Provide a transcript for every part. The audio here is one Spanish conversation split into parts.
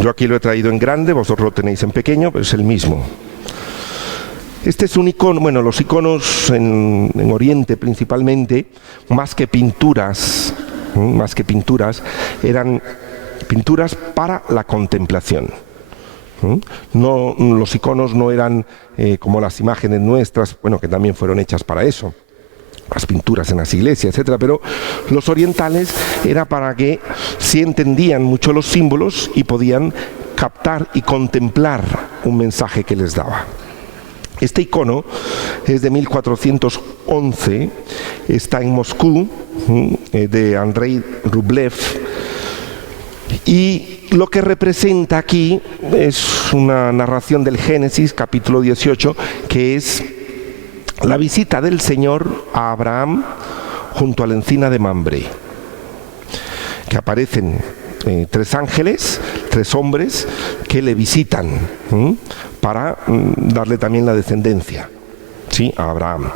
Yo aquí lo he traído en grande, vosotros lo tenéis en pequeño, pero es el mismo. Este es un icono, bueno, los iconos en Oriente principalmente, más que pinturas, eran pinturas para la contemplación. No, los iconos no eran como las imágenes nuestras, bueno, que también fueron hechas para eso, las pinturas en las iglesias, etcétera, pero los orientales era para que sí entendían mucho los símbolos y podían captar y contemplar un mensaje que les daba. Este icono es de 1411, está en Moscú, de Andrei Rublev, y lo que representa aquí es una narración del Génesis, capítulo 18, que es la visita del Señor a Abraham junto a la encina de Mambré, que aparecen tres ángeles, tres hombres que le visitan para darle también la descendencia, ¿sí?, a Abraham.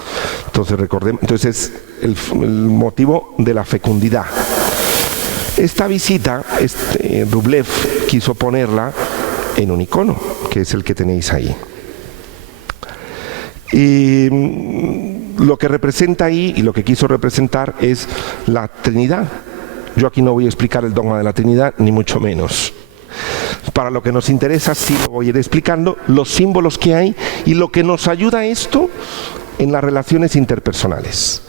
Entonces recordemos, entonces es el motivo de la fecundidad. Esta visita, Rublev quiso ponerla en un icono, que es el que tenéis ahí. Y lo que representa ahí y lo que quiso representar es la Trinidad. Yo aquí no voy a explicar el dogma de la Trinidad, ni mucho menos. Para lo que nos interesa sí lo voy a ir explicando, los símbolos que hay y lo que nos ayuda a esto en las relaciones interpersonales.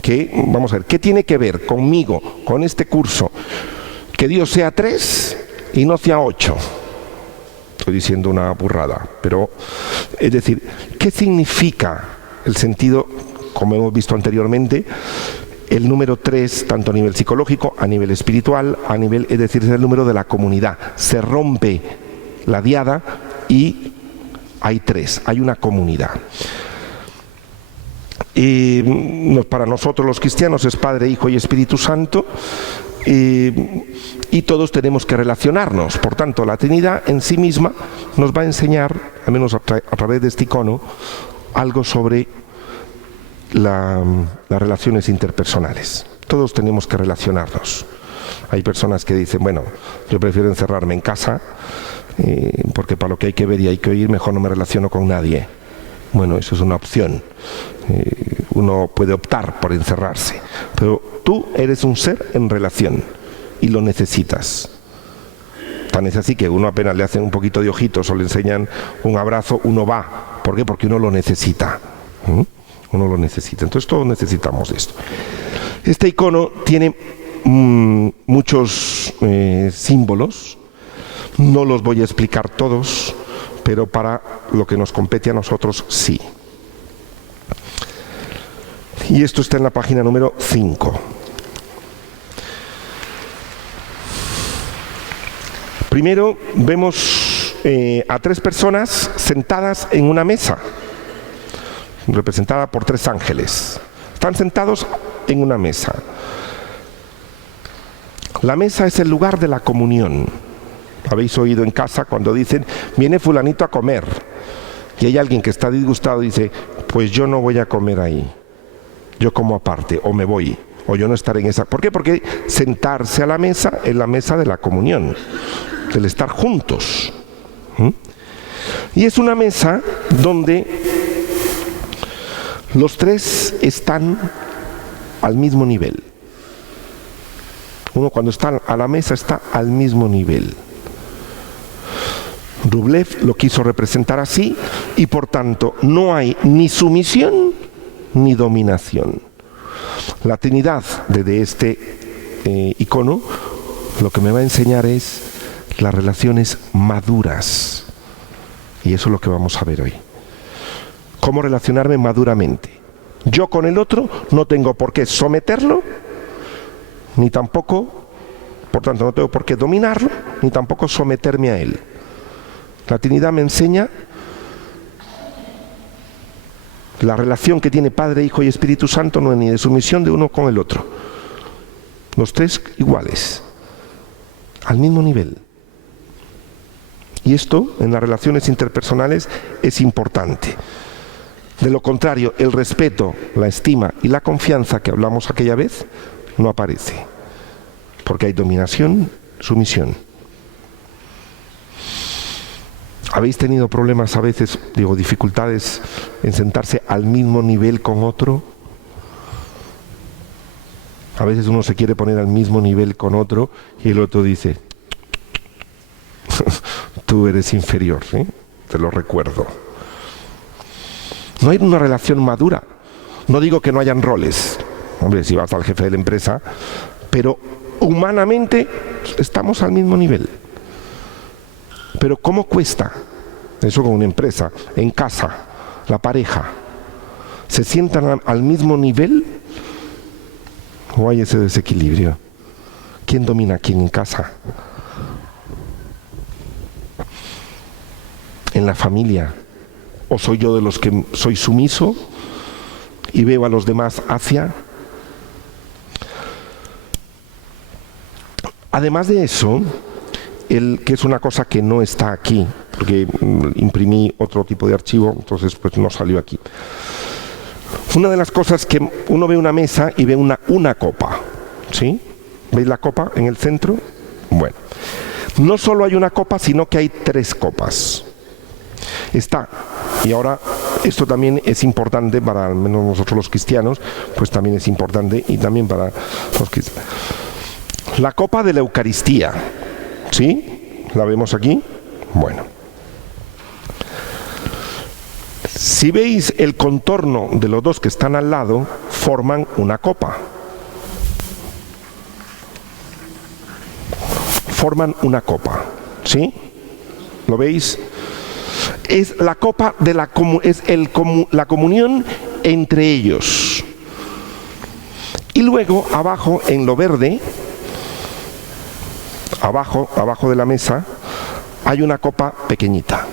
Que, vamos a ver, ¿qué tiene que ver conmigo, con este curso? Que Dios sea 3 y no sea 8. Estoy diciendo una burrada, pero es decir, ¿qué significa el sentido, como hemos visto anteriormente, el número 3, tanto a nivel psicológico, a nivel espiritual, a nivel, es decir, es el número de la comunidad? Se rompe la diada y hay 3, hay una comunidad. Para nosotros los cristianos es Padre, Hijo y Espíritu Santo, y todos tenemos que relacionarnos. Por tanto, la Trinidad en sí misma nos va a enseñar, al menos a través de este icono, algo sobre las relaciones interpersonales. Todos tenemos que relacionarnos. Hay personas que dicen, bueno, yo prefiero encerrarme en casa porque para lo que hay que ver y hay que oír mejor no me relaciono con nadie. Bueno, eso es una opción. Uno puede optar por encerrarse, pero tú eres un ser en relación y lo necesitas. Tan es así que uno apenas le hacen un poquito de ojitos o le enseñan un abrazo, uno va. ¿Por qué? Porque uno lo necesita. Uno lo necesita. Entonces todos necesitamos esto. Este icono tiene muchos símbolos. No los voy a explicar todos, pero para lo que nos compete a nosotros sí. Y esto está en la página número 5. Primero vemos a 3 personas sentadas en una mesa, representada por 3 ángeles. Están sentados en una mesa. La mesa es el lugar de la comunión. Habéis oído en casa cuando dicen, viene fulanito a comer, y hay alguien que está disgustado y dice, pues yo no voy a comer ahí, yo como aparte, o me voy, o yo no estaré en esa. ¿Por qué? Porque sentarse a la mesa es la mesa de la comunión, del estar juntos. Y es una mesa donde los 3 están al mismo nivel. Uno cuando está a la mesa está al mismo nivel. Rublev lo quiso representar así y por tanto no hay ni sumisión ni dominación. La Trinidad de este icono lo que me va a enseñar es las relaciones maduras, y eso es lo que vamos a ver hoy. Cómo relacionarme maduramente. Yo con el otro no tengo por qué someterlo, ni tampoco, por tanto no tengo por qué dominarlo, ni tampoco someterme a él. La Trinidad me enseña la relación que tiene Padre, Hijo y Espíritu Santo, no es ni de sumisión de uno con el otro. Los 3 iguales, al mismo nivel. Y esto en las relaciones interpersonales es importante. De lo contrario, el respeto, la estima y la confianza que hablamos aquella vez no aparece. Porque hay dominación, sumisión. ¿Habéis tenido problemas a veces, dificultades en sentarse al mismo nivel con otro? A veces uno se quiere poner al mismo nivel con otro y el otro dice, tú eres inferior, ¿sí? Te lo recuerdo. No hay una relación madura. No digo que no hayan roles. Hombre, si vas al jefe de la empresa, pero humanamente estamos al mismo nivel. Pero ¿cómo cuesta eso con una empresa? En casa, la pareja, ¿se sientan al mismo nivel o hay ese desequilibrio? ¿Quién domina a quién en casa? En la familia, ¿o soy yo de los que soy sumiso y veo a los demás hacia? Además de eso, que es una cosa que no está aquí, porque imprimí otro tipo de archivo, entonces pues no salió aquí. Una de las cosas que uno ve una mesa y ve una copa, ¿sí? ¿Veis la copa en el centro? Bueno, no solo hay una copa, sino que hay 3 copas. Está, y ahora esto también es importante para al menos nosotros los cristianos, pues también es importante y también para los cristianos. La copa de la Eucaristía, ¿sí? ¿La vemos aquí? Bueno. Si veis el contorno de los dos que están al lado, forman una copa. Forman una copa, ¿sí? ¿Lo veis? Es la copa de la comunión entre ellos. Y luego abajo en lo verde, abajo de la mesa, hay una copa pequeñita.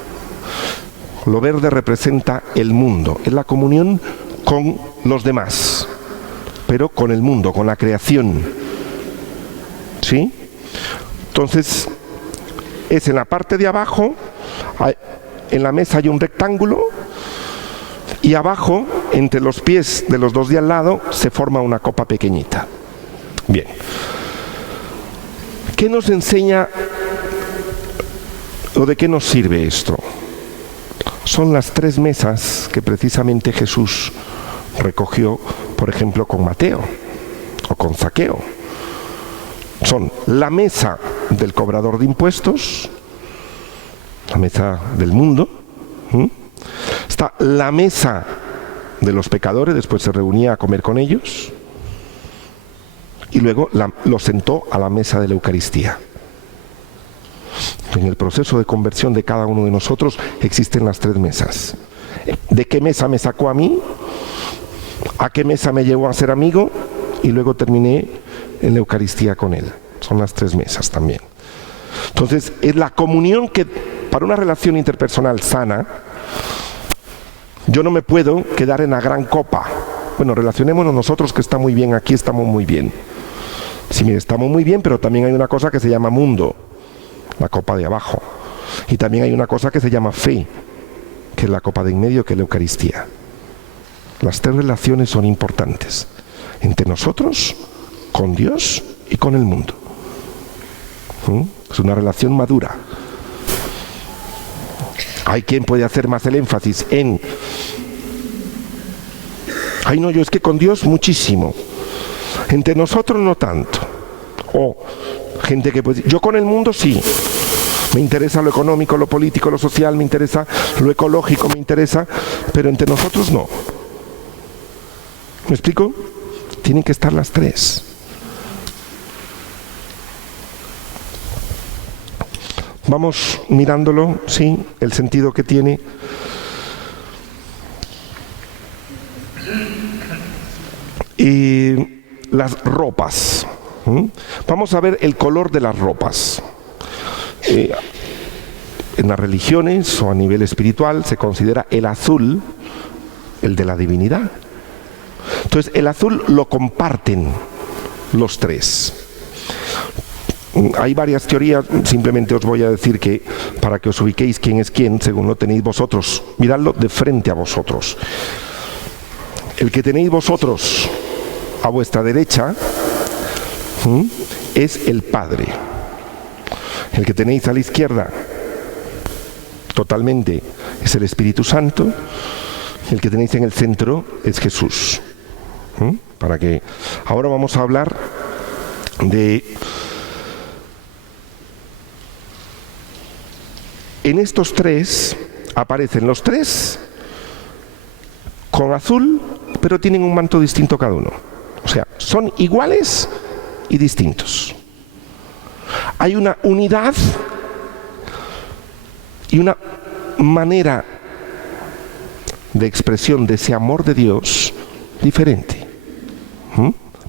Lo verde representa el mundo, es la comunión con los demás, pero con el mundo, con la creación. ¿Sí? Entonces, es en la parte de abajo, en la mesa hay un rectángulo, y abajo, entre los pies de los dos de al lado, se forma una copa pequeñita. Bien. ¿Qué nos enseña o de qué nos sirve esto? Son las 3 mesas que precisamente Jesús recogió, por ejemplo, con Mateo o con Zaqueo. Son la mesa del cobrador de impuestos, la mesa del mundo. Está la mesa de los pecadores, después se reunía a comer con ellos. Y luego lo sentó a la mesa de la Eucaristía. En el proceso de conversión de cada uno de nosotros existen las 3 mesas. ¿De qué mesa me sacó a mí? ¿A qué mesa me llevó a ser amigo? Y luego terminé en la Eucaristía con él. Son las 3 mesas también. Entonces, es la comunión que, para una relación interpersonal sana, yo no me puedo quedar en la gran copa. Bueno, relacionémonos nosotros, que está muy bien, aquí estamos muy bien. Sí, mire, estamos muy bien, pero también hay una cosa que se llama mundo, la copa de abajo. Y también hay una cosa que se llama fe, que es la copa de en medio, que es la Eucaristía. Las 3 relaciones son importantes, entre nosotros, con Dios y con el mundo. Es una relación madura. Hay quien puede hacer más el énfasis en, ay no, yo es que con Dios muchísimo, entre nosotros no tanto. O gente que puede decir, yo con el mundo sí, me interesa lo económico, lo político, lo social, me interesa lo ecológico, me interesa, pero entre nosotros no. ¿Me explico? Tienen que estar las 3. Vamos mirándolo, sí, el sentido que tiene. Y las ropas. Vamos a ver el color de las ropas. En las religiones o a nivel espiritual se considera el azul el de la divinidad. Entonces el azul lo comparten los 3. Hay varias teorías, simplemente os voy a decir que para que os ubiquéis quién es quién, según lo tenéis vosotros, miradlo de frente a vosotros. El que tenéis vosotros a vuestra derecha es el Padre. El que tenéis a la izquierda, totalmente es el Espíritu Santo. El que tenéis en el centro es Jesús. Para que ahora vamos a hablar de... En estos tres aparecen los tres con azul, pero tienen un manto distinto cada uno. O sea, son iguales y distintos. Hay una unidad y una manera de expresión de ese amor de Dios diferente,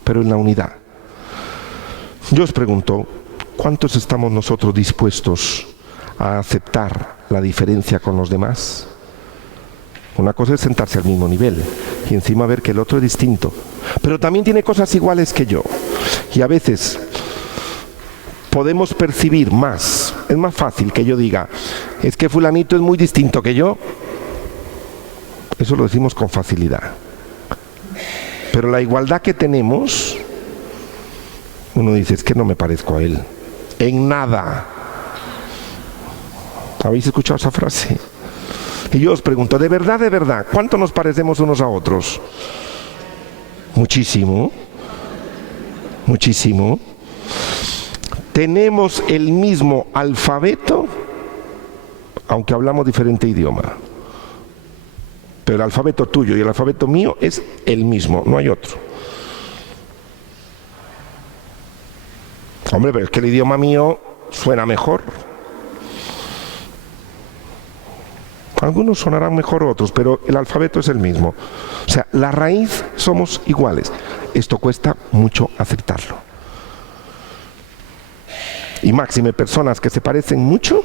pero en la unidad. Yo os pregunto, ¿cuántos estamos nosotros dispuestos a aceptar la diferencia con los demás? Una cosa es sentarse al mismo nivel y encima ver que el otro es distinto, pero también tiene cosas iguales que yo, y a veces podemos percibir más. Es más fácil que yo diga, es que fulanito es muy distinto que yo. Eso lo decimos con facilidad. Pero la igualdad que tenemos, uno dice, es que no me parezco a él. En nada. ¿Habéis escuchado esa frase? Y yo os pregunto, de verdad, ¿cuánto nos parecemos unos a otros? Muchísimo. Muchísimo. Tenemos el mismo alfabeto, aunque hablamos diferente idioma. Pero el alfabeto tuyo y el alfabeto mío es el mismo, no hay otro. Hombre, pero es que el idioma mío suena mejor. Algunos sonarán mejor otros, pero el alfabeto es el mismo. O sea, la raíz somos iguales. Esto cuesta mucho aceptarlo. Y máxime, personas que se parecen mucho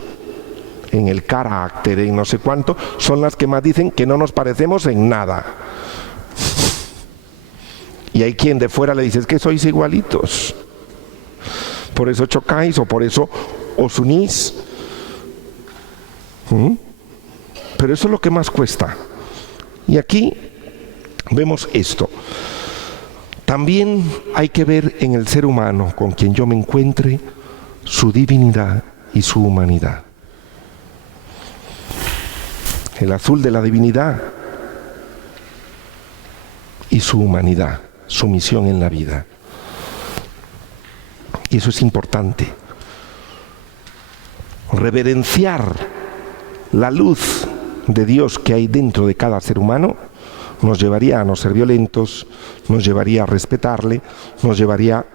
en el carácter, en no sé cuánto, son las que más dicen que no nos parecemos en nada. Y hay quien de fuera le dice, es que sois igualitos. Por eso chocáis o por eso os unís. Pero eso es lo que más cuesta. Y aquí vemos esto. También hay que ver en el ser humano con quien yo me encuentre su divinidad y su humanidad. El azul de la divinidad y su humanidad, su misión en la vida. Y eso es importante. Reverenciar la luz de Dios que hay dentro de cada ser humano nos llevaría a no ser violentos, nos llevaría a respetarle, nos llevaría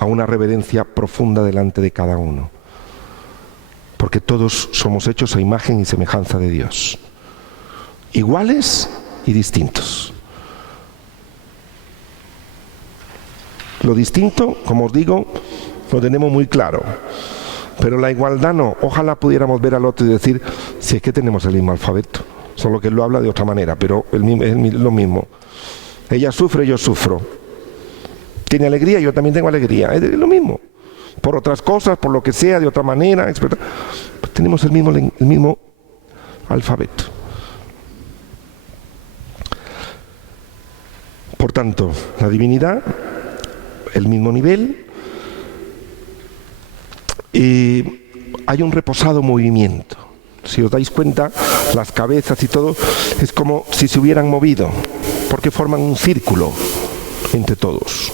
a una reverencia profunda delante de cada uno. Porque todos somos hechos a imagen y semejanza de Dios. Iguales y distintos. Lo distinto, como os digo, lo tenemos muy claro. Pero la igualdad no. Ojalá pudiéramos ver al otro y decir, si es que tenemos el mismo alfabeto. Solo que él lo habla de otra manera, pero es lo mismo. Ella sufre, yo sufro. Tiene alegría, yo también tengo alegría. Es lo mismo. Por otras cosas, por lo que sea, de otra manera. Pues tenemos el mismo alfabeto. Por tanto, la divinidad, el mismo nivel, y hay un reposado movimiento. Si os dais cuenta, las cabezas y todo es como si se hubieran movido, porque forman un círculo entre todos.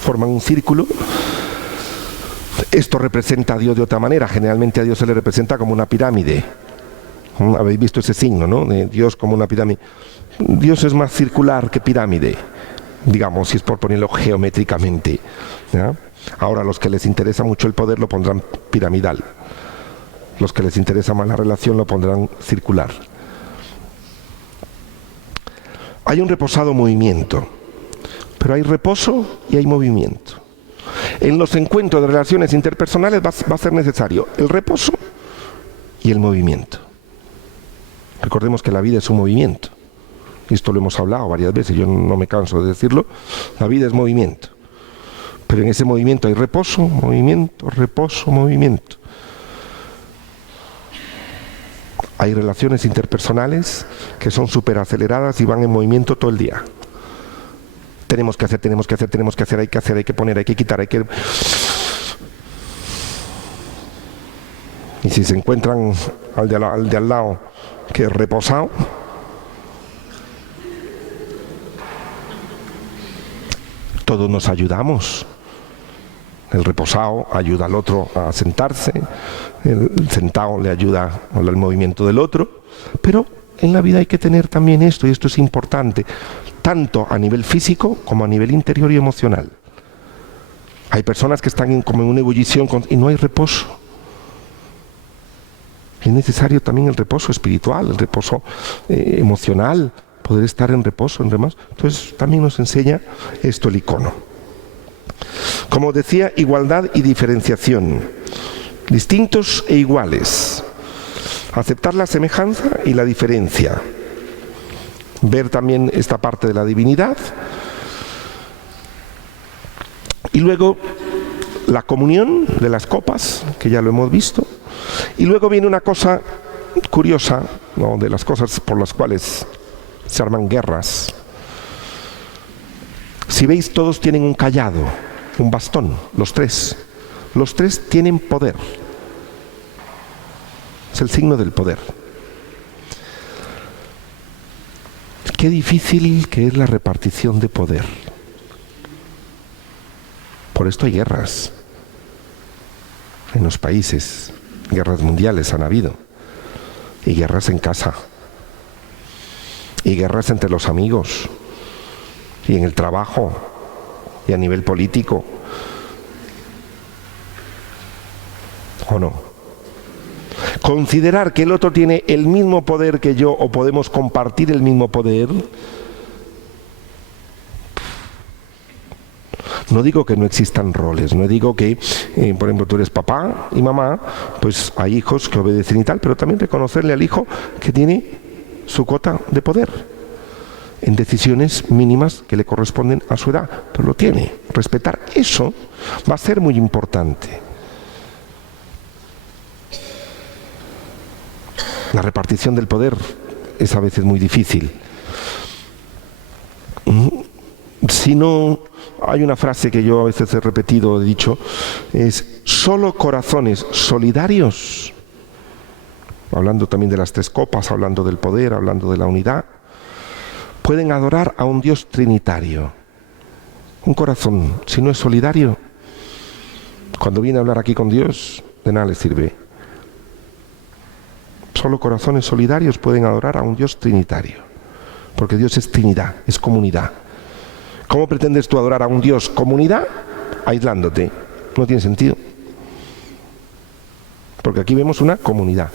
Forman un círculo. Esto representa a Dios de otra manera. Generalmente a Dios se le representa como una pirámide. Habéis visto ese signo, ¿no? De Dios como una pirámide. Dios es más circular que pirámide, digamos, si es por ponerlo geométricamente, ¿ya? Ahora, los que les interesa mucho el poder lo pondrán piramidal. Los que les interesa más la relación lo pondrán circular. Hay un reposado movimiento, pero hay reposo y hay movimiento. En los encuentros de relaciones interpersonales va a ser necesario el reposo y el movimiento. Recordemos que la vida es un movimiento. Esto lo hemos hablado varias veces, yo no me canso de decirlo. La vida es movimiento. Pero en ese movimiento hay reposo, movimiento, reposo, movimiento. Hay relaciones interpersonales que son súper aceleradas y van en movimiento todo el día. Tenemos que hacer, hay que poner, hay que quitar, hay que... Y si se encuentran al de al lado que es reposado. Todos nos ayudamos. El reposado ayuda al otro a sentarse, el sentado le ayuda al movimiento del otro, pero en la vida hay que tener también esto, y esto es importante, tanto a nivel físico como a nivel interior y emocional. Hay personas que están como en una ebullición y no hay reposo. Es necesario también el reposo espiritual, el reposo emocional, poder estar en reposo, en demás. Entonces también nos enseña esto el icono. Como decía, igualdad y diferenciación, distintos e iguales, aceptar la semejanza y la diferencia, ver también esta parte de la divinidad, y luego la comunión de las copas, que ya lo hemos visto, y luego viene una cosa curiosa, ¿no?, de las cosas por las cuales se arman guerras. Si veis, todos tienen un cayado, un bastón, los tres. Los tres tienen poder. Es el signo del poder. Qué difícil que es la repartición de poder. Por esto hay guerras. En los países, guerras mundiales han habido. Y guerras en casa. Y guerras entre los amigos. Y en el trabajo. Y a nivel político. ¿O no? Considerar que el otro tiene el mismo poder que yo o podemos compartir el mismo poder. No digo que no existan roles, no digo que, por ejemplo, tú eres papá y mamá, pues hay hijos que obedecen y tal, pero también reconocerle al hijo que tiene su cuota de poder en decisiones mínimas que le corresponden a su edad, pero lo tiene. Respetar eso va a ser muy importante. La repartición del poder es a veces muy difícil. Si no, hay una frase que yo a veces he repetido, he dicho, es solo corazones solidarios, hablando también de las tres copas, hablando del poder, hablando de la unidad, pueden adorar a un Dios trinitario. Un corazón, si no es solidario, cuando viene a hablar aquí con Dios, de nada le sirve. Solo corazones solidarios pueden adorar a un Dios trinitario, porque Dios es Trinidad, es comunidad. ¿Cómo pretendes tú adorar a un Dios comunidad aislándote? No tiene sentido. Porque aquí vemos una comunidad.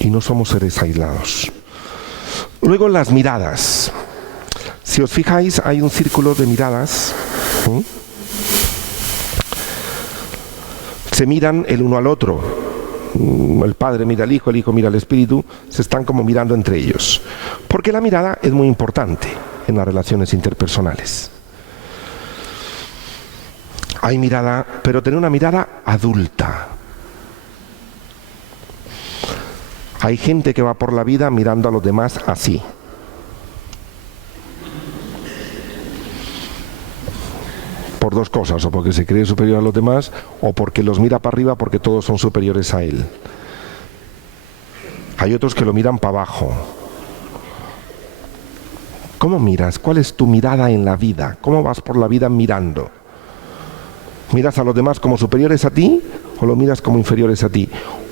Y no somos seres aislados. Luego las miradas. Si os fijáis, hay un círculo de miradas. Se miran el uno al otro. El Padre mira al Hijo, el Hijo mira al Espíritu. Se están como mirando entre ellos. Porque la mirada es muy importante en las relaciones interpersonales. Hay mirada, pero tener una mirada adulta. Hay gente que va por la vida mirando a los demás así. Por dos cosas, o porque se cree superior a los demás, o porque los mira para arriba porque todos son superiores a él. Hay otros que lo miran para abajo. ¿Cómo miras? ¿Cuál es tu mirada en la vida? ¿Cómo vas por la vida mirando? ¿Miras a los demás como superiores a ti o lo miras como inferiores a ti?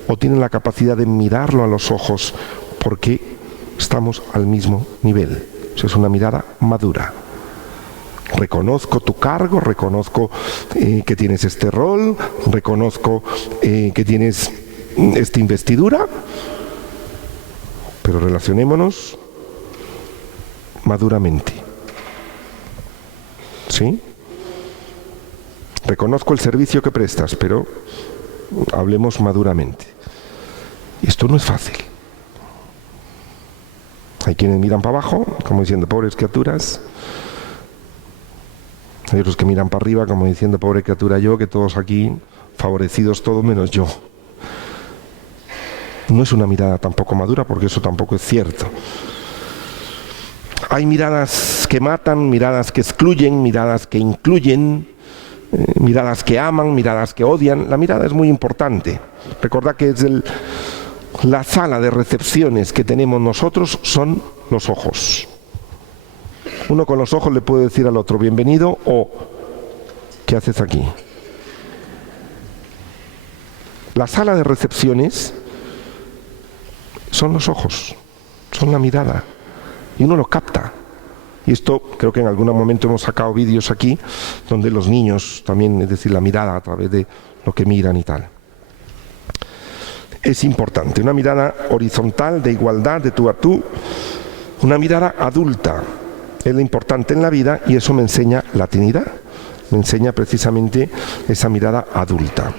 ¿O tienen la capacidad de mirarlo a los ojos porque estamos al mismo nivel? Eso es una mirada madura. Reconozco tu cargo, reconozco que tienes este rol, reconozco que tienes esta investidura, pero relacionémonos maduramente. ¿Sí? Reconozco el servicio que prestas, pero hablemos maduramente. Y esto no es fácil. Hay quienes miran para abajo, como diciendo, pobres criaturas. Hay otros que miran para arriba, como diciendo, pobre criatura yo, que todos aquí, favorecidos todos menos yo. No es una mirada tampoco madura, porque eso tampoco es cierto. Hay miradas que matan, miradas que excluyen, miradas que incluyen, miradas que aman, miradas que odian. La mirada es muy importante. Recordad que la sala de recepciones que tenemos nosotros son los ojos. Uno con los ojos le puede decir al otro bienvenido o ¿qué haces aquí? La sala de recepciones son los ojos, son la mirada y uno lo capta. Y esto creo que en algún momento hemos sacado vídeos aquí donde los niños también, es decir, la mirada a través de lo que miran y tal. Es importante, una mirada horizontal, de igualdad, de tú a tú, una mirada adulta. Es lo importante en la vida y eso me enseña la Trinidad, me enseña precisamente esa mirada adulta.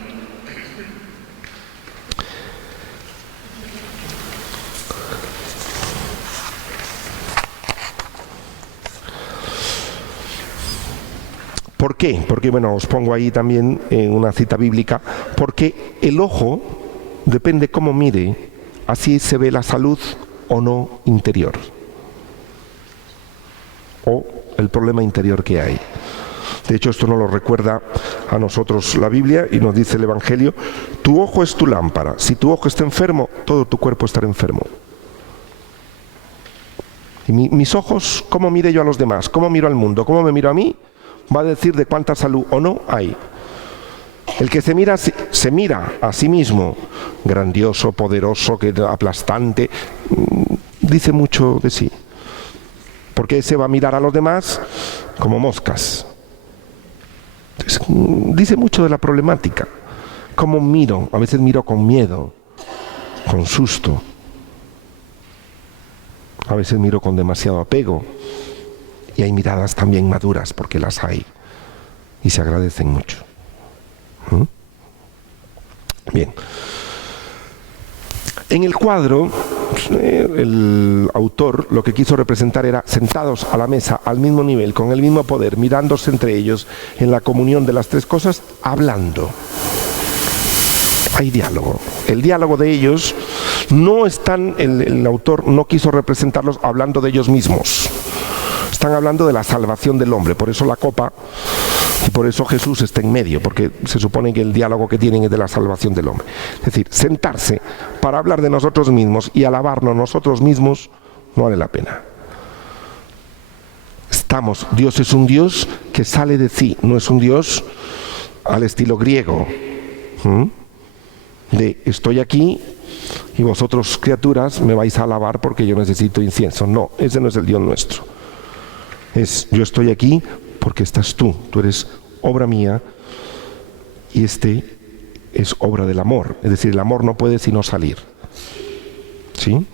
¿Por qué? Porque, bueno, os pongo ahí también una cita bíblica, porque el ojo depende cómo mire, así se ve la salud o no interior, o el problema interior que hay. De hecho, esto nos lo recuerda a nosotros la Biblia y nos dice el Evangelio: tu ojo es tu lámpara, si tu ojo está enfermo, todo tu cuerpo estará enfermo. Y mis ojos, ¿cómo mire yo a los demás? ¿Cómo miro al mundo? ¿Cómo me miro a mí? Va a decir de cuánta salud o no hay. El que se mira a sí mismo, grandioso, poderoso, aplastante, dice mucho de sí. Porque ese va a mirar a los demás como moscas. Entonces, dice mucho de la problemática. ¿Cómo miro? A veces miro con miedo, con susto. A veces miro con demasiado apego. Y hay miradas también maduras, porque las hay. Y se agradecen mucho. Bien. En el cuadro, el autor lo que quiso representar era sentados a la mesa al mismo nivel, con el mismo poder, mirándose entre ellos en la comunión de las tres cosas, hablando. Hay diálogo. El diálogo de ellos no están, el autor no quiso representarlos hablando de ellos mismos. Están hablando de la salvación del hombre, por eso la copa y por eso Jesús está en medio, porque se supone que el diálogo que tienen es de la salvación del hombre. Es decir, sentarse para hablar de nosotros mismos y alabarnos nosotros mismos no vale la pena. Dios es un Dios que sale de sí, no es un Dios al estilo griego, de estoy aquí y vosotros criaturas me vais a alabar porque yo necesito incienso. No, ese no es el Dios nuestro. Yo estoy aquí porque estás tú eres obra mía y este es obra del amor. Es decir, el amor no puede sino salir. ¿Sí?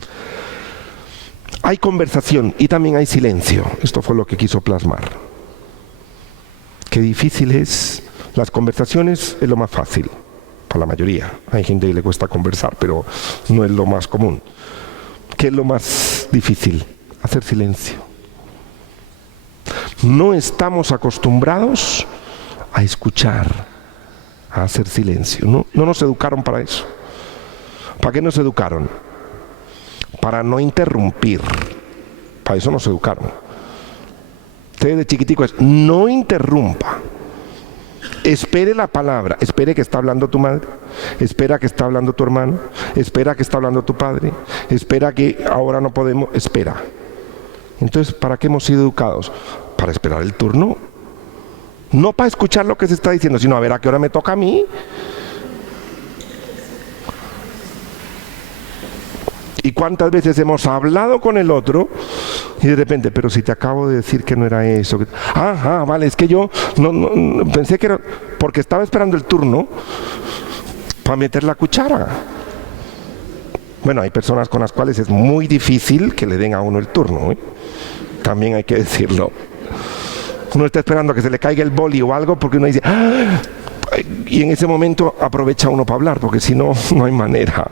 Hay conversación y también hay silencio. Esto fue lo que quiso plasmar. Qué difícil es. Las conversaciones es lo más fácil, para la mayoría. Hay gente que le cuesta conversar, pero no es lo más común. ¿Qué es lo más difícil? Hacer silencio. No estamos acostumbrados a escuchar, a hacer silencio. No nos educaron para eso. ¿Para qué nos educaron? Para no interrumpir. Para eso nos educaron. Usted de chiquitico es, no interrumpa. Espere la palabra, espere que está hablando tu madre, espera que está hablando tu hermano, espera que está hablando tu padre, espera que ahora no podemos, espera. Entonces, ¿para qué hemos sido educados? Para esperar el turno. No para escuchar lo que se está diciendo, sino a ver a qué hora me toca a mí. ¿Y cuántas veces hemos hablado con el otro y de repente, pero si te acabo de decir que no era eso? Vale, es que yo no pensé que era, porque estaba esperando el turno para meter la cuchara. Bueno, hay personas con las cuales es muy difícil que le den a uno el turno, ¿eh? También hay que decirlo. Uno está esperando a que se le caiga el boli o algo porque uno dice, ¡ah! Y en ese momento aprovecha uno para hablar, porque si no, no hay manera.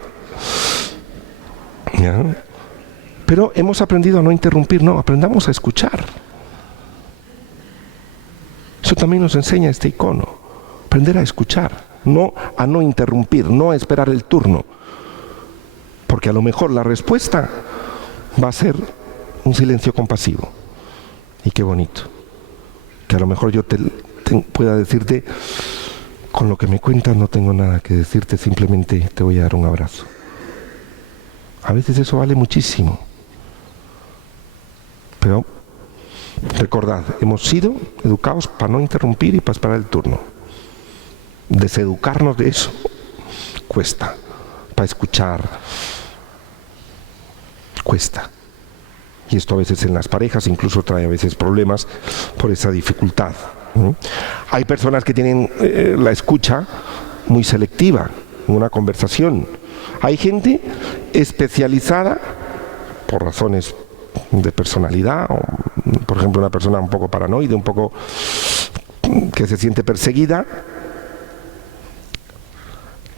¿Ya? Pero hemos aprendido a no interrumpir, no, aprendamos a escuchar. Eso también nos enseña este icono, aprender a escuchar, no a no interrumpir, no a esperar el turno, porque a lo mejor la respuesta va a ser un silencio compasivo. Y qué bonito, que a lo mejor yo te pueda decirte, con lo que me cuentas no tengo nada que decirte, simplemente te voy a dar un abrazo. A veces eso vale muchísimo. Pero recordad, hemos sido educados para no interrumpir y para esperar el turno. Deseducarnos de eso cuesta. Para escuchar cuesta. Y esto a veces en las parejas incluso trae a veces problemas por esa dificultad. Hay personas que tienen la escucha muy selectiva en una conversación. Hay gente especializada por razones de personalidad, o, por ejemplo, una persona un poco paranoide, un poco que se siente perseguida,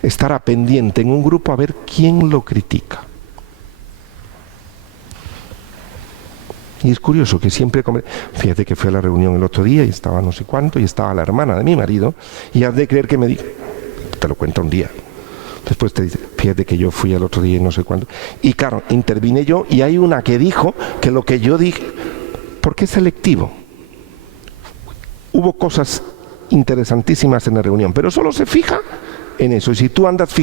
estará pendiente en un grupo a ver quién lo critica. Y es curioso que siempre... Fíjate que fui a la reunión el otro día y estaba no sé cuánto, y estaba la hermana de mi marido, y has de creer que me dijo, te lo cuento un día. Después te dice, fíjate que yo fui al otro día y no sé cuánto. Y claro, intervine yo, y hay una que dijo que lo que yo dije, ¿por qué selectivo? Hubo cosas interesantísimas en la reunión, pero solo se fija en eso. Y si tú andas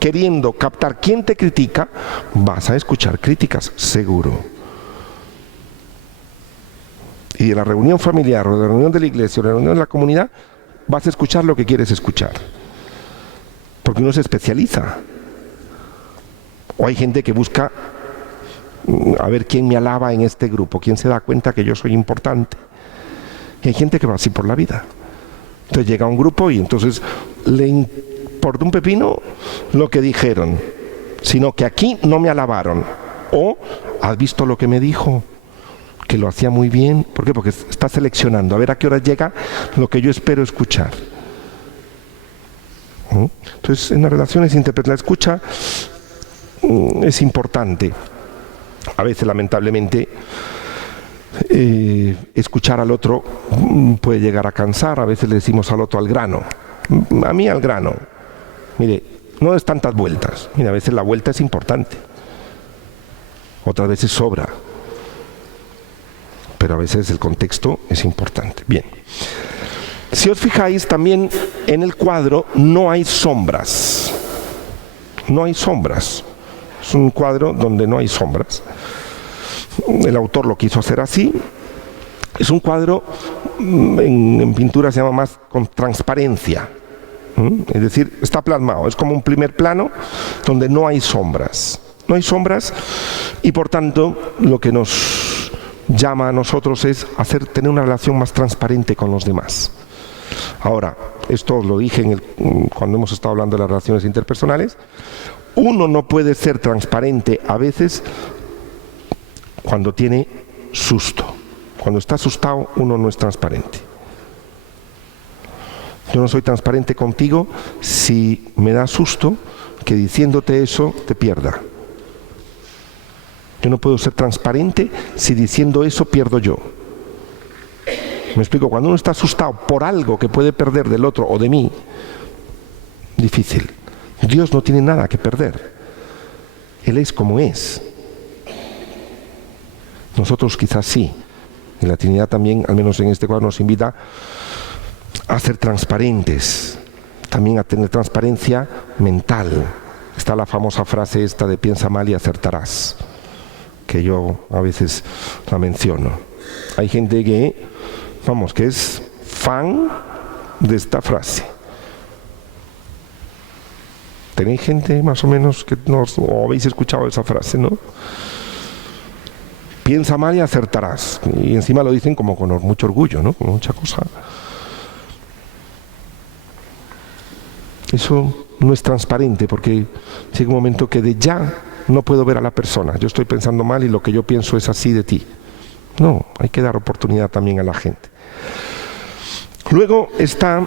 queriendo captar quién te critica, vas a escuchar críticas, seguro. Y en la reunión familiar, o en la reunión de la iglesia, o en la reunión de la comunidad, vas a escuchar lo que quieres escuchar. Porque uno se especializa. O hay gente que busca a ver quién me alaba en este grupo, quién se da cuenta que yo soy importante. Y hay gente que va así por la vida. Entonces llega a un grupo y entonces le importa un pepino lo que dijeron, sino que aquí no me alabaron. O, ¿has visto lo que me dijo? Que lo hacía muy bien. ¿Por qué? Porque está seleccionando a ver a qué hora llega lo que yo espero escuchar. Entonces, en las relaciones la escucha es importante. A veces, lamentablemente, escuchar al otro puede llegar a cansar. A veces le decimos al otro al grano. A mí al grano. Mire, no des tantas vueltas. Mira, a veces la vuelta es importante. Otras veces sobra. Pero a veces el contexto es importante. Bien. Si os fijáis, también en el cuadro no hay sombras. No hay sombras. Es un cuadro donde no hay sombras. El autor lo quiso hacer así. Es un cuadro, en pintura se llama más con transparencia. Es decir, está plasmado. Es como un primer plano donde no hay sombras. No hay sombras y por tanto lo que nos llama a nosotros es tener una relación más transparente con los demás. Ahora, esto os lo dije cuando hemos estado hablando de las relaciones interpersonales. Uno no puede ser transparente a veces cuando tiene susto. Cuando está asustado, uno no es transparente. Yo no soy transparente contigo si me da susto que diciéndote eso te pierda. Yo no puedo ser transparente si diciendo eso pierdo yo. Me explico, cuando uno está asustado por algo que puede perder del otro o de mí, difícil. Dios no tiene nada que perder. Él es como es. Nosotros quizás sí. Y la Trinidad también, al menos en este cuadro, nos invita a ser transparentes. También a tener transparencia mental. Está la famosa frase esta de piensa mal y acertarás, que yo a veces la menciono. Hay gente que, que es fan de esta frase. ¿Tenéis gente más o menos que o habéis escuchado esa frase, no? Piensa mal y acertarás. Y encima lo dicen como con mucho orgullo, ¿no? Con mucha cosa. Eso no es transparente porque llega un momento que de ya no puedo ver a la persona. Yo estoy pensando mal y lo que yo pienso es así de ti. No, hay que dar oportunidad también a la gente. Luego está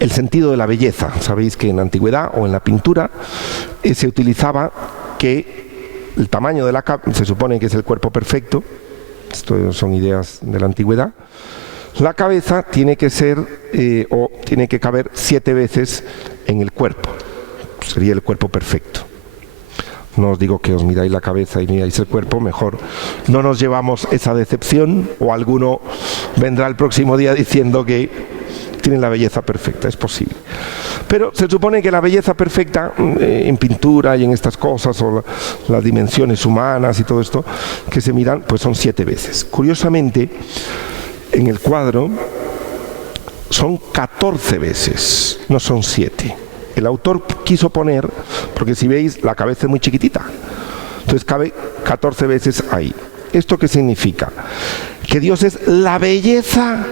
el sentido de la belleza. Sabéis que en la antigüedad o en la pintura se utilizaba que el tamaño de la cabeza, se supone que es el cuerpo perfecto, esto son ideas de la antigüedad, la cabeza tiene que ser o tiene que caber 7 veces en el cuerpo. Sería el cuerpo perfecto. No os digo que os miráis la cabeza y miráis el cuerpo, mejor no nos llevamos esa decepción, o alguno vendrá el próximo día diciendo que tienen la belleza perfecta, es posible. Pero se supone que la belleza perfecta en pintura y en estas cosas, o las dimensiones humanas y todo esto que se miran, pues son 7 veces. Curiosamente, en el cuadro son 14 veces, no son 7. El autor quiso poner, porque si veis, la cabeza es muy chiquitita, entonces cabe 14 veces ahí. ¿Esto qué significa? Que Dios es la belleza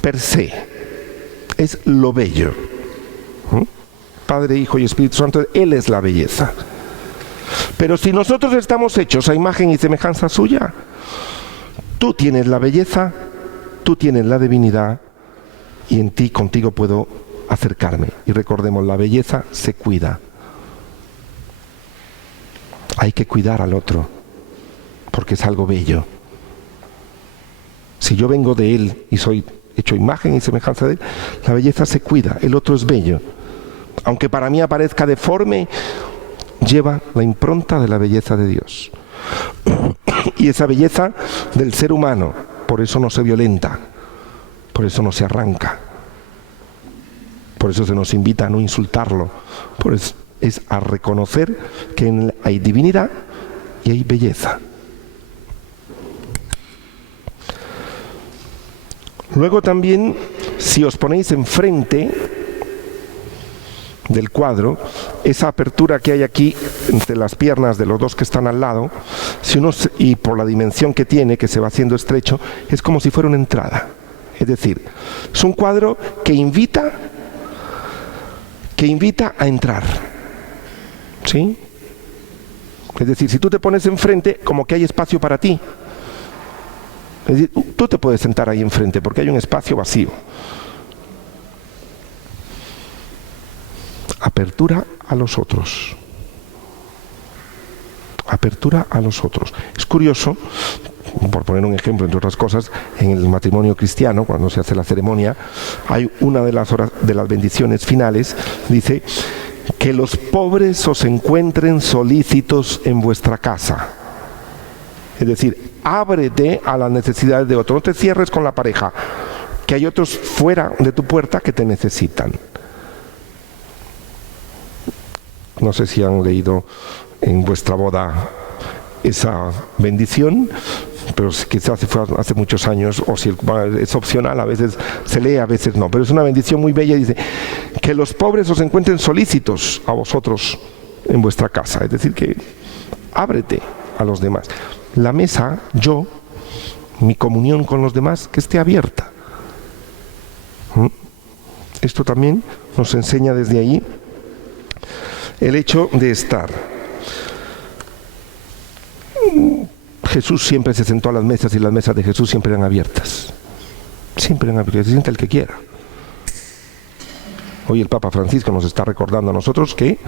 per se, es lo bello. Padre, Hijo y Espíritu Santo, Él es la belleza. Pero si nosotros estamos hechos a imagen y semejanza suya, tú tienes la belleza, tú tienes la divinidad, y en ti, contigo puedo acercarme. Y recordemos, la belleza se cuida. Hay que cuidar al otro, porque es algo bello. Si yo vengo de Él y soy hecho imagen y semejanza de Él, la belleza se cuida, el otro es bello. Aunque para mí aparezca deforme, lleva la impronta de la belleza de Dios. Y esa belleza del ser humano, por eso no se violenta, por eso no se arranca, por eso se nos invita a no insultarlo, por eso es a reconocer que en él hay divinidad y hay belleza. Luego también, si os ponéis enfrente del cuadro, esa apertura que hay aquí entre las piernas de los dos que están al lado, y por la dimensión que tiene, que se va haciendo estrecho, es como si fuera una entrada. Es decir, es un cuadro que invita a entrar. ¿Sí? Es decir, si tú te pones enfrente, como que hay espacio para ti. Es decir, tú te puedes sentar ahí enfrente porque hay un espacio vacío. Apertura a los otros. Apertura a los otros. Es curioso, por poner un ejemplo, entre otras cosas, en el matrimonio cristiano, cuando se hace la ceremonia, hay una de las bendiciones finales, dice: que los pobres os encuentren solícitos en vuestra casa. Es decir, ábrete a las necesidades de otros. No te cierres con la pareja, que hay otros fuera de tu puerta que te necesitan. No sé si han leído en vuestra boda esa bendición, pero quizás fue hace muchos años, o si es opcional, a veces se lee, a veces no, pero es una bendición muy bella. Dice: que los pobres os encuentren solícitos a vosotros en vuestra casa. Es decir, que ábrete a los demás. La mesa, mi comunión con los demás, que esté abierta. Esto también nos enseña desde ahí el hecho de estar. Jesús siempre se sentó a las mesas, y las mesas de Jesús siempre eran abiertas. Siempre eran abiertas, se sienta el que quiera. Hoy el Papa Francisco nos está recordando a nosotros que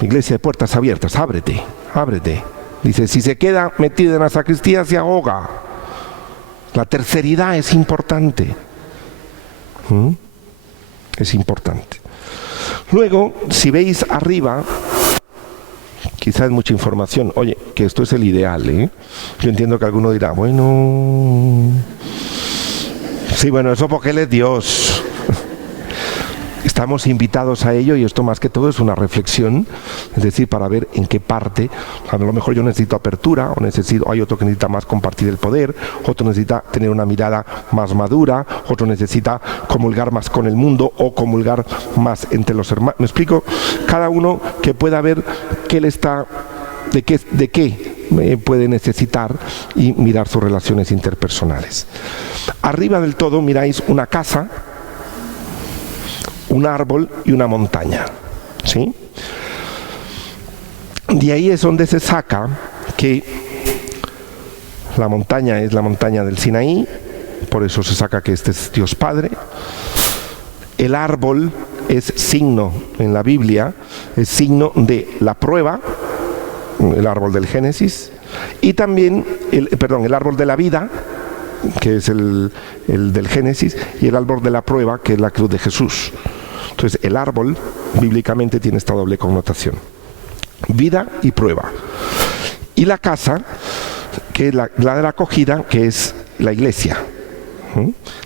iglesia de puertas abiertas, ábrete, ábrete. Dice, si se queda metido en la sacristía se ahoga. La terceridad es importante. Es importante. Luego, si veis arriba, quizás es mucha información. Oye, que esto es el ideal, ¿eh? Yo entiendo que alguno dirá, bueno, sí, bueno, eso porque Él es Dios. Estamos invitados a ello, y esto más que todo es una reflexión, es decir, para ver en qué parte. A lo mejor yo necesito apertura, hay otro que necesita más compartir el poder, otro necesita tener una mirada más madura, otro necesita comulgar más con el mundo o comulgar más entre los hermanos. ¿Me explico? Cada uno que pueda ver qué le está, de qué puede necesitar, y mirar sus relaciones interpersonales. Arriba del todo miráis una casa, un árbol y una montaña, ¿sí? De ahí es donde se saca que la montaña es la montaña del Sinaí, por eso se saca que este es Dios Padre. El árbol es signo en la Biblia, es signo de la prueba, el árbol del Génesis, y también el árbol de la vida, que es el del Génesis, y el árbol de la prueba, que es la cruz de Jesús. Entonces, el árbol, bíblicamente, tiene esta doble connotación: vida y prueba. Y la casa, que es la de la acogida, que es la iglesia.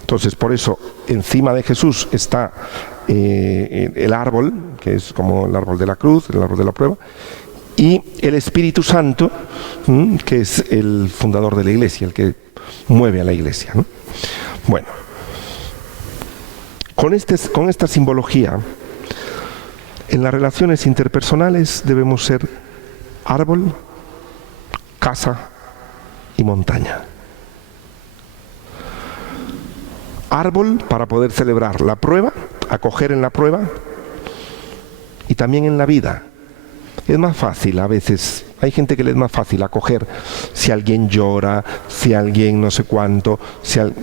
Entonces, por eso, encima de Jesús está el árbol, que es como el árbol de la cruz, el árbol de la prueba, y el Espíritu Santo, que es el fundador de la iglesia, el que mueve a la iglesia, ¿no? Bueno, con esta simbología, en las relaciones interpersonales debemos ser árbol, casa y montaña. Árbol para poder celebrar la prueba, acoger en la prueba y también en la vida. Es más fácil a veces, hay gente que le es más fácil acoger si alguien llora, si alguien no sé cuánto,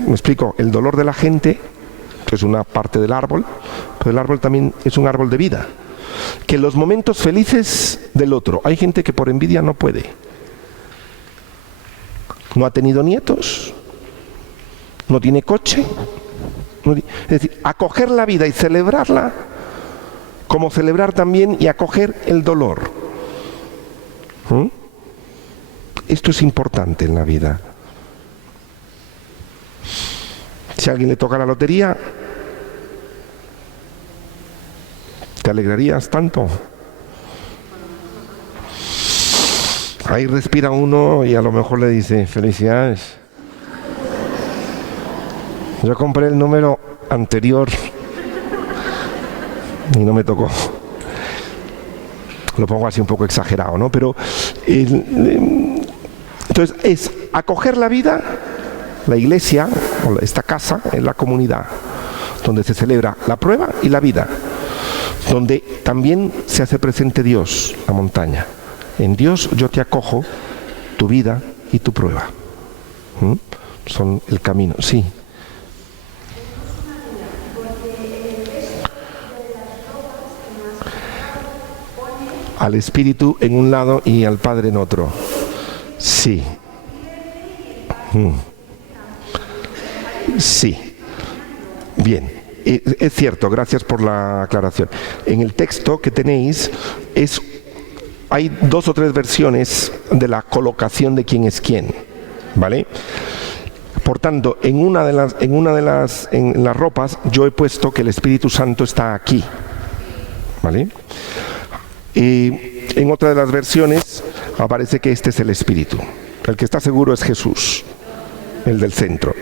me explico, el dolor de la gente, que es una parte del árbol, pero el árbol también es un árbol de vida. Que los momentos felices del otro, hay gente que por envidia no puede. No ha tenido nietos, no tiene coche. Es decir, acoger la vida y celebrarla, como celebrar también y acoger el dolor. Esto es importante en la vida. Si a alguien le toca la lotería, ¿te alegrarías tanto? Ahí respira uno y a lo mejor le dice, felicidades. Yo compré el número anterior y no me tocó. Lo pongo así un poco exagerado, ¿no? Pero entonces es acoger la vida, la iglesia, o esta casa, en la comunidad, donde se celebra la prueba y la vida, donde también se hace presente Dios, la montaña. En Dios yo te acojo, tu vida y tu prueba. Son el camino, sí. Al Espíritu en un lado y al Padre en otro. Sí. Sí. Bien. Es cierto, gracias por la aclaración. En el texto que tenéis hay 2 o 3 versiones de la colocación de quién es quién, ¿vale? Por tanto, en las ropas yo he puesto que el Espíritu Santo está aquí, ¿vale? Y en otra de las versiones aparece que este es el Espíritu. El que está seguro es Jesús, el del centro.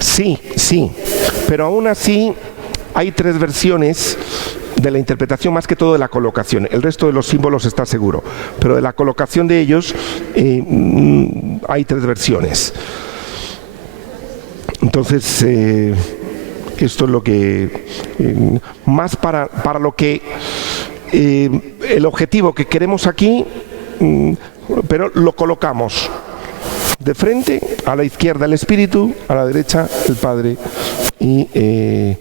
Sí, sí, pero aún así hay 3 versiones de la interpretación, más que todo de la colocación. El resto de los símbolos está seguro, pero de la colocación de ellos hay 3 versiones. Entonces, esto es lo que, más para lo que, el objetivo que queremos aquí, pero lo colocamos de frente, a la izquierda el Espíritu, a la derecha el Padre y el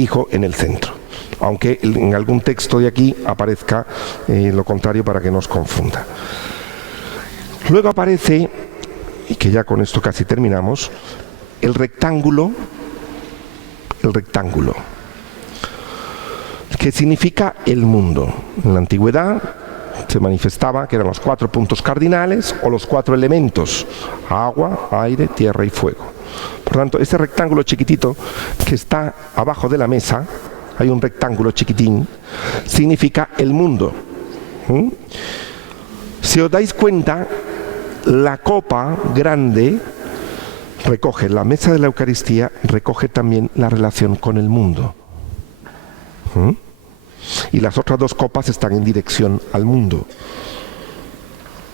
Hijo en el centro. Aunque en algún texto de aquí aparezca lo contrario para que nos confunda. Luego aparece, y que ya con esto casi terminamos, el rectángulo, que significa el mundo. En la antigüedad se manifestaba que eran los 4 puntos cardinales o los 4 elementos: agua, aire, tierra y fuego. Por tanto, este rectángulo chiquitito que está abajo de la mesa, hay un rectángulo chiquitín, significa el mundo. Si os dais cuenta, la copa grande recoge, la mesa de la Eucaristía recoge también la relación con el mundo. Y las otras 2 copas están en dirección al mundo.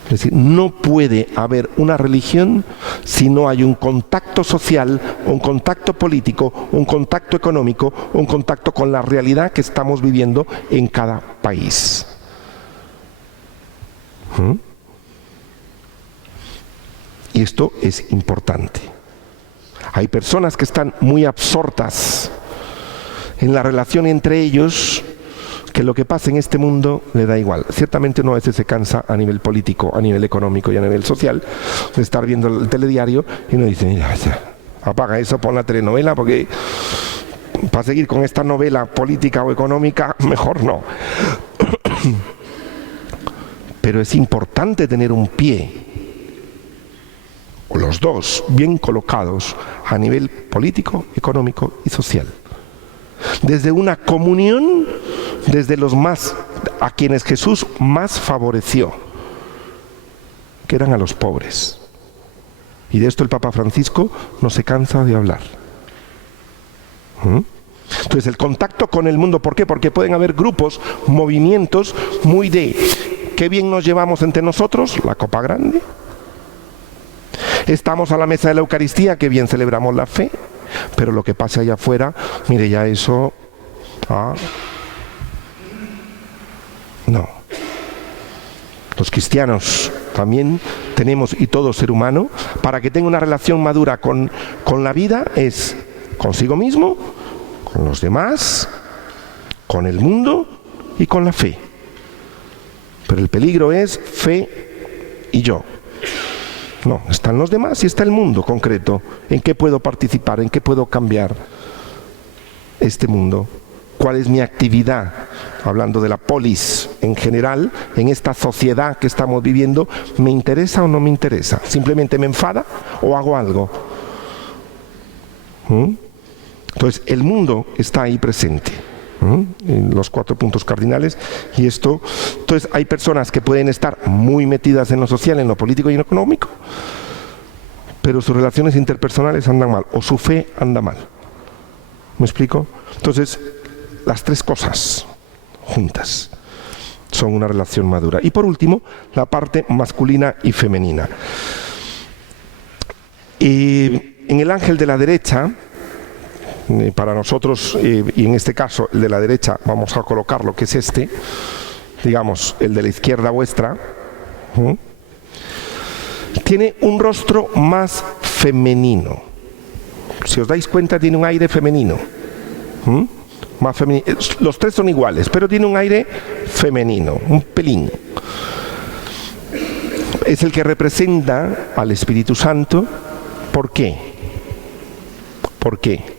Es decir, no puede haber una religión si no hay un contacto social, un contacto político, un contacto económico, un contacto con la realidad que estamos viviendo en cada país. Y esto es importante. Hay personas que están muy absortas en la relación entre ellos, que lo que pasa en este mundo le da igual. Ciertamente uno a veces se cansa a nivel político, a nivel económico y a nivel social de estar viendo el telediario y uno dice, mira, apaga eso, pon la telenovela porque para seguir con esta novela política o económica, mejor no. Pero es importante tener un pie, o los dos, bien colocados a nivel político, económico y social. Desde una comunión, desde los más, a quienes Jesús más favoreció, que eran a los pobres. Y de esto el Papa Francisco no se cansa de hablar. Entonces el contacto con el mundo, ¿por qué? Porque pueden haber grupos, movimientos muy de qué bien nos llevamos entre nosotros, la copa grande. Estamos a la mesa de la Eucaristía, qué bien celebramos la fe, pero lo que pasa allá afuera, mire, ya eso... no. Los cristianos también tenemos, y todo ser humano, para que tenga una relación madura con la vida, es consigo mismo, con los demás, con el mundo y con la fe. Pero el peligro es fe y yo. No, están los demás y está el mundo concreto. ¿En qué puedo participar? ¿En qué puedo cambiar este mundo? ¿Cuál es mi actividad? Hablando de la polis en general, en esta sociedad que estamos viviendo, ¿me interesa o no me interesa? ¿Simplemente me enfada o hago algo? Entonces, el mundo está ahí presente. En los 4 puntos cardinales, y esto, entonces hay personas que pueden estar muy metidas en lo social, en lo político y en lo económico, pero sus relaciones interpersonales andan mal, o su fe anda mal. ¿Me explico? Entonces, las 3 cosas juntas son una relación madura. Y por último, la parte masculina y femenina. En el ángel de la derecha, para nosotros, y en este caso el de la derecha, vamos a colocar lo que es este, digamos, el de la izquierda vuestra, tiene un rostro más femenino. Si os dais cuenta, tiene un aire femenino. Más femenino. Los 3 son iguales, pero tiene un aire femenino, un pelín. Es el que representa al Espíritu Santo. ¿Por qué? ¿Por qué?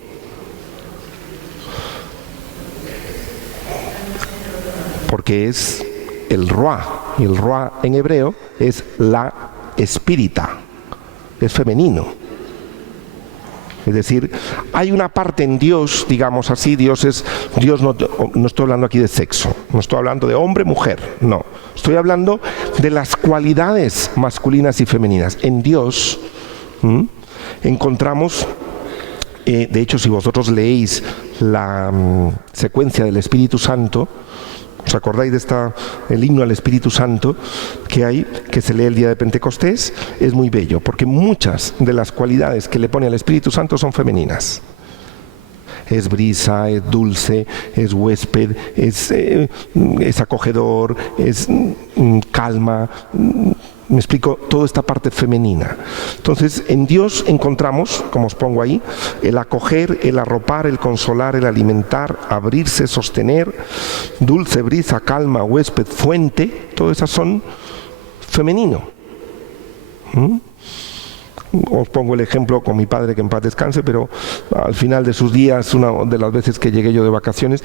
Porque es el Ruá, y el Ruá en hebreo es la espírita, es femenino. Es decir, hay una parte en Dios, digamos así, Dios no estoy hablando aquí de sexo, no estoy hablando de hombre, mujer, no. Estoy hablando de las cualidades masculinas y femeninas. En Dios encontramos, de hecho, si vosotros leéis la secuencia del Espíritu Santo, ¿os acordáis de el himno al Espíritu Santo que se lee el día de Pentecostés? Es muy bello, porque muchas de las cualidades que le pone al Espíritu Santo son femeninas. Es brisa, es dulce, es huésped, es acogedor, es calma. Me explico, toda esta parte femenina. Entonces, en Dios encontramos, como os pongo ahí, el acoger, el arropar, el consolar, el alimentar, abrirse, sostener, dulce, brisa, calma, huésped, fuente, todas esas son femenino. Os pongo el ejemplo con mi padre, que en paz descanse, pero al final de sus días, una de las veces que llegué yo de vacaciones,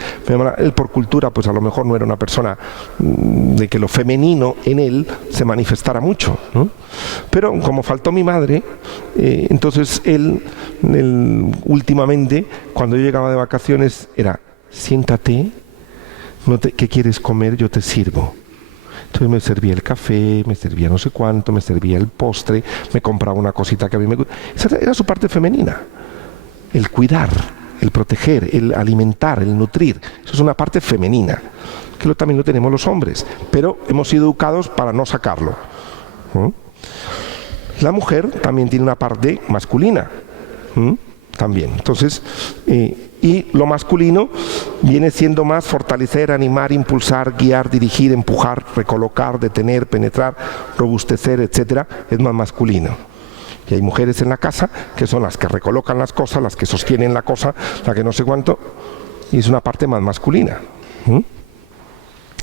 él por cultura, pues a lo mejor no era una persona de que lo femenino en él se manifestara mucho, ¿no? Pero como faltó mi madre, entonces él últimamente, cuando yo llegaba de vacaciones, era: siéntate, ¿qué quieres comer? Yo te sirvo. Entonces me servía el café, me servía no sé cuánto, me servía el postre, me compraba una cosita que a mí me gusta. Esa era su parte femenina. El cuidar, el proteger, el alimentar, el nutrir. Eso es una parte femenina, que también lo tenemos los hombres, pero hemos sido educados para no sacarlo. La mujer también tiene una parte masculina. También. Entonces, y lo masculino viene siendo más fortalecer, animar, impulsar, guiar, dirigir, empujar, recolocar, detener, penetrar, robustecer, etcétera. Es más masculino. Y hay mujeres en la casa que son las que recolocan las cosas, las que sostienen la cosa, la que no sé cuánto, y es una parte más masculina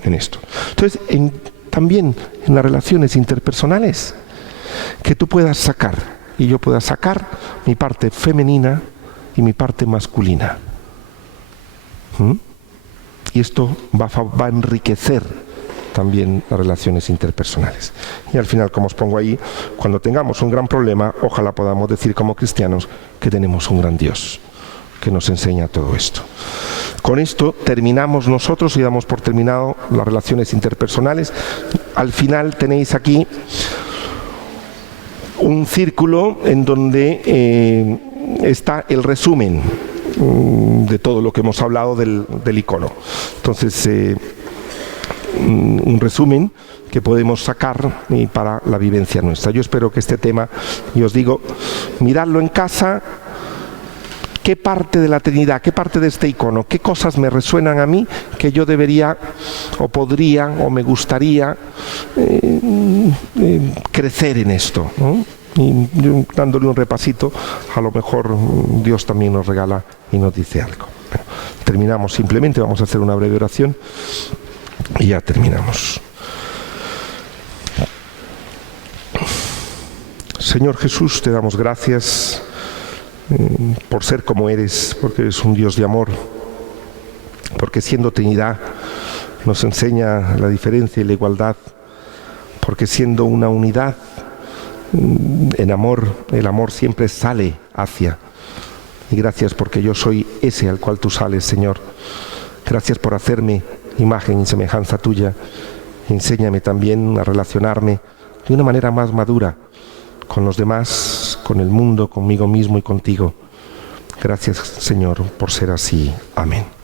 en esto. Entonces, también en las relaciones interpersonales, que tú puedas sacar y yo pueda sacar mi parte femenina y mi parte masculina. Y esto va a enriquecer también las relaciones interpersonales. Y al final, como os pongo ahí, cuando tengamos un gran problema, ojalá podamos decir como cristianos que tenemos un gran Dios que nos enseña todo esto. Con esto terminamos nosotros y damos por terminado las relaciones interpersonales. Al final tenéis aquí un círculo en donde está el resumen de todo lo que hemos hablado del icono. Entonces, un resumen que podemos sacar para la vivencia nuestra. Yo espero que este tema, y os digo, miradlo en casa. ¿Qué parte de la Trinidad, qué parte de este icono, qué cosas me resuenan a mí que yo debería o podría o me gustaría crecer en esto, ¿no? Y dándole un repasito, a lo mejor Dios también nos regala y nos dice algo. Bueno, terminamos simplemente, vamos a hacer una breve oración y ya terminamos. Señor Jesús, te damos gracias por ser como eres, porque eres un Dios de amor, porque siendo Trinidad nos enseña la diferencia y la igualdad, porque siendo una unidad en amor, el amor siempre sale hacia. Y gracias porque yo soy ese al cual tú sales, Señor. Gracias por hacerme imagen y semejanza tuya. Enséñame también a relacionarme de una manera más madura con los demás, con el mundo, conmigo mismo y contigo. Gracias, Señor, por ser así. Amén.